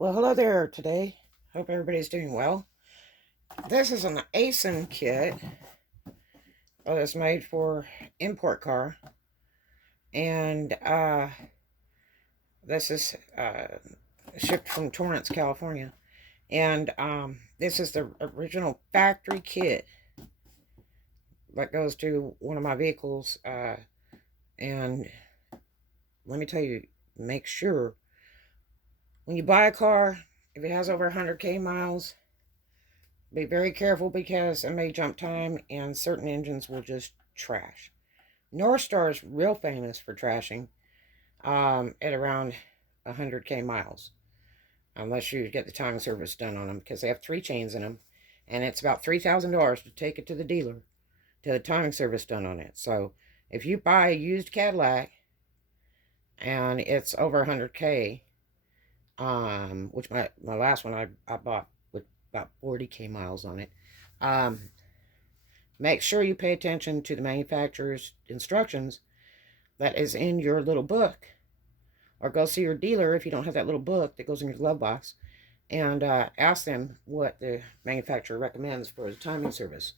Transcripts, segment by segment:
Well, hello there today. Hope everybody's doing well. This is an ASIN kit that's made for import car. And this is shipped from Torrance, California. And this is the original factory kit that goes to one of my vehicles. And let me tell you, make sure when you buy a car, if it has over 100K miles, be very careful because it may jump time and certain engines will just trash. Northstar is real famous for trashing at around 100K miles. Unless you get the timing service done on them, because they have 3 chains in them. And it's about $3,000 to take it to the dealer to the timing service done on it. So if you buy a used Cadillac and it's over 100K, which my last one I bought with about 40K miles on it, make sure you pay attention to the manufacturer's instructions that is in your little book, or go see your dealer if you don't have that little book that goes in your glove box, and ask them what the manufacturer recommends for the timing service.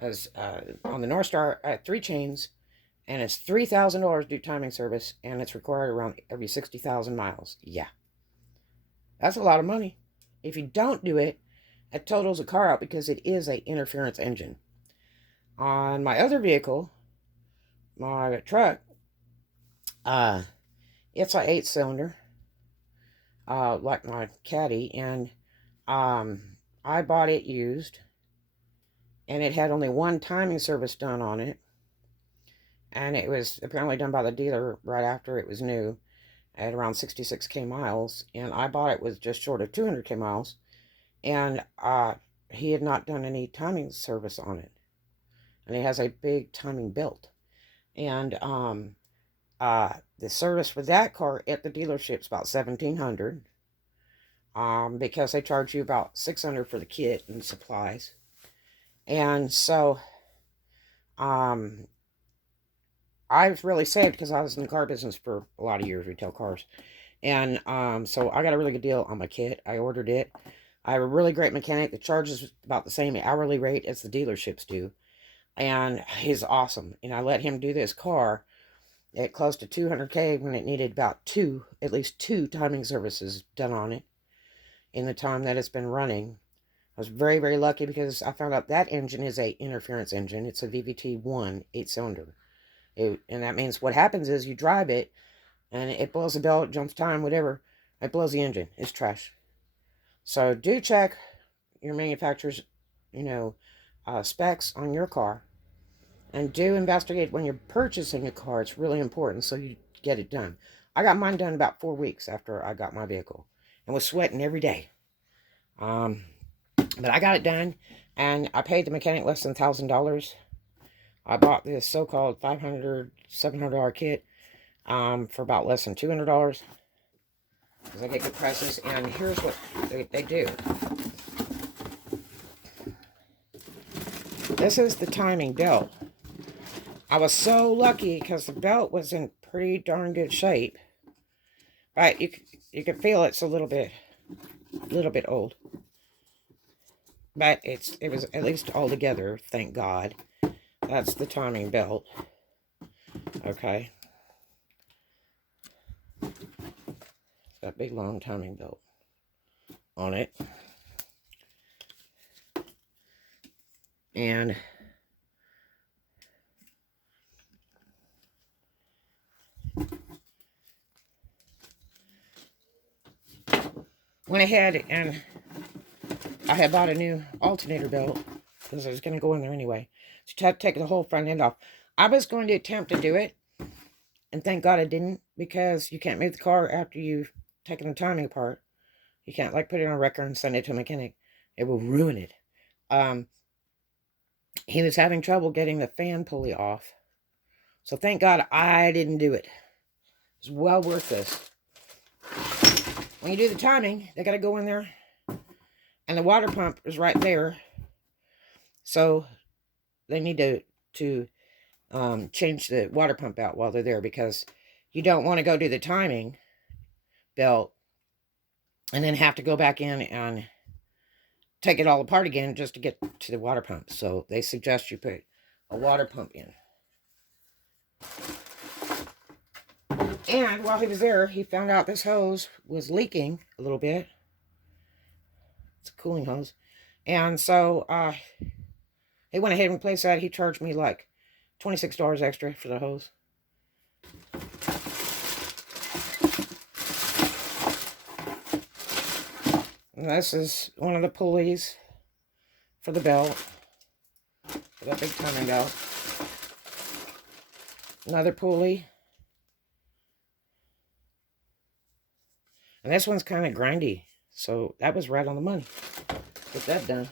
As on the Northstar, I had 3 chains, and it's $3,000 to do timing service, and it's required around every 60,000 miles. Yeah, that's a lot of money. If you don't do it, it totals a car out because it is a interference engine. On my other vehicle, my truck, it's an 8-cylinder, like my Caddy, and I bought it used, and it had only 1 timing service done on it, and it was apparently done by the dealer right after it was new at around 66K miles, and I bought it with just short of 200K miles, and he had not done any timing service on it, and it has a big timing belt, and the service for that car at the dealership is about $1,700, because they charge you about $600 for the kit and supplies. And so I was really saved because I was in the car business for a lot of years, retail cars. And so I got a really good deal on my kit. I ordered it. I have a really great mechanic that charges about the same hourly rate as the dealerships do, and he's awesome. And I let him do this car at close to 200K when it needed about at least two timing services done on it in the time that it's been running. I was very, very lucky because I found out that engine is a interference engine. It's a VVT1 8-cylinder. And that means what happens is you drive it and it blows the belt, jumps time, whatever. It blows the engine. It's trash. So do check your manufacturer's, specs on your car. And do investigate when you're purchasing a car. It's really important so you get it done. I got mine done about 4 weeks after I got my vehicle and was sweating every day. But I got it done, and I paid the mechanic less than $1,000. I bought this so-called $500, $700 kit for about less than $200 because I get good prices. And here's what they do. This is the timing belt. I was so lucky because the belt was in pretty darn good shape, but you can feel it's a little bit old. But it was at least all together, thank God. That's the timing belt. Okay. It's got a big long timing belt on it. And went ahead and I had bought a new alternator belt because I was going to go in there anyway. So I had to take the whole front end off. I was going to attempt to do it, and thank God I didn't, because you can't move the car after you've taken the timing apart. You can't like put it on a wrecker and send it to a mechanic. It will ruin it. He was having trouble getting the fan pulley off. So thank God I didn't do it. It's well worth this. When you do the timing, they got to go in there, and the water pump is right there. So they need to change the water pump out while they're there, because you don't want to go do the timing belt and then have to go back in and take it all apart again just to get to the water pump. So they suggest you put a water pump in. And while he was there, he found out this hose was leaking a little bit. It's a cooling hose. And so he went ahead and replaced that. He charged me like $26 extra for the hose. And this is one of the pulleys for the belt. For that big timing belt. Another pulley. And this one's kind of grindy. So that was right on the money. Get that done.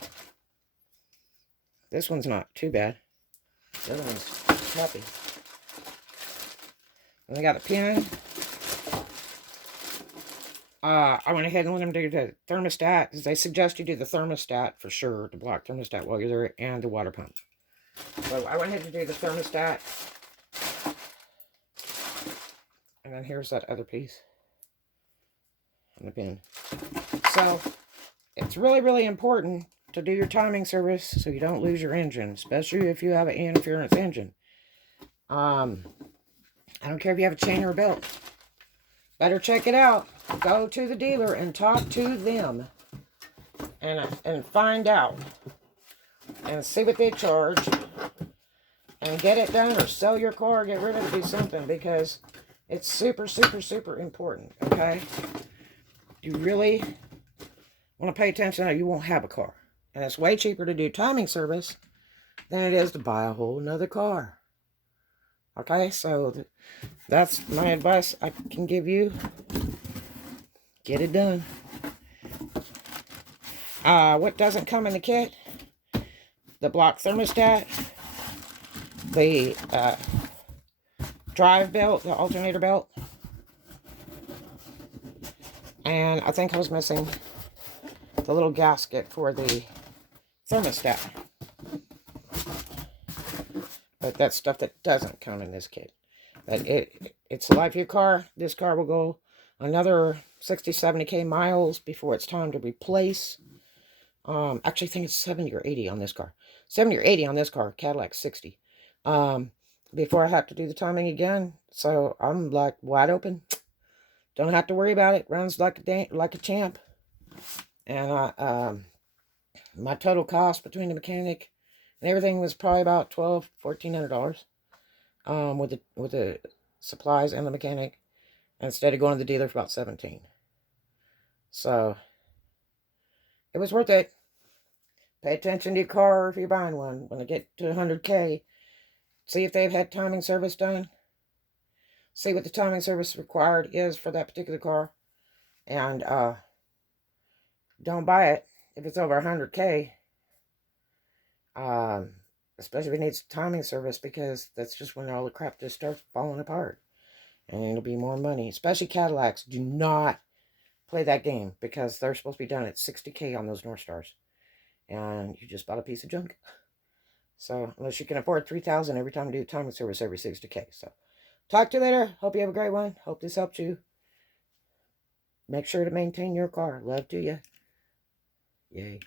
This one's not too bad. The other one's happy. And I got a pin. I went ahead and let them do the thermostat, because they suggest you do the thermostat for sure, the block thermostat while you're there, and the water pump. So I went ahead and do the thermostat. And then here's that other piece. And the pin. So it's really, really important to do your timing service so you don't lose your engine, especially if you have an interference engine. I don't care if you have a chain or a belt. Better check it out. Go to the dealer and talk to them and find out and see what they charge and get it done, or sell your car, get rid of it, do something, because it's super, super, super important, okay? You really want to pay attention, or you won't have a car. And it's way cheaper to do timing service than it is to buy a whole nother car. Okay, so that's my advice I can give you. Get it done. What doesn't come in the kit? The block thermostat, the drive belt, the alternator belt, and I think I was missing the little gasket for the thermostat. But that's stuff that doesn't come in this kit. But it's the life of your car. This car will go another 60, 70K miles before it's time to replace. Actually, I think it's 70 or 80 on this car. 70 or 80 on this car. Cadillac 60. Before I have to do the timing again. So I'm like wide open. Don't have to worry about it. Runs like a champ. And my total cost between the mechanic and everything was probably about $1,400 with the supplies and the mechanic, instead of going to the dealer for about $17. So it was worth it. Pay attention to your car if you're buying one. When they get to 100K, see if they've had timing service done. See what the timing service required is for that particular car, and don't buy it if it's over 100K. Especially if it needs timing service, because that's just when all the crap just starts falling apart. And it'll be more money. Especially Cadillacs. Do not play that game, because they're supposed to be done at 60K on those North Stars. And you just bought a piece of junk. So, unless you can afford $3,000 every time you do timing service every 60K. So, talk to you later. Hope you have a great one. Hope this helped you. Make sure to maintain your car. Love to you. Yay.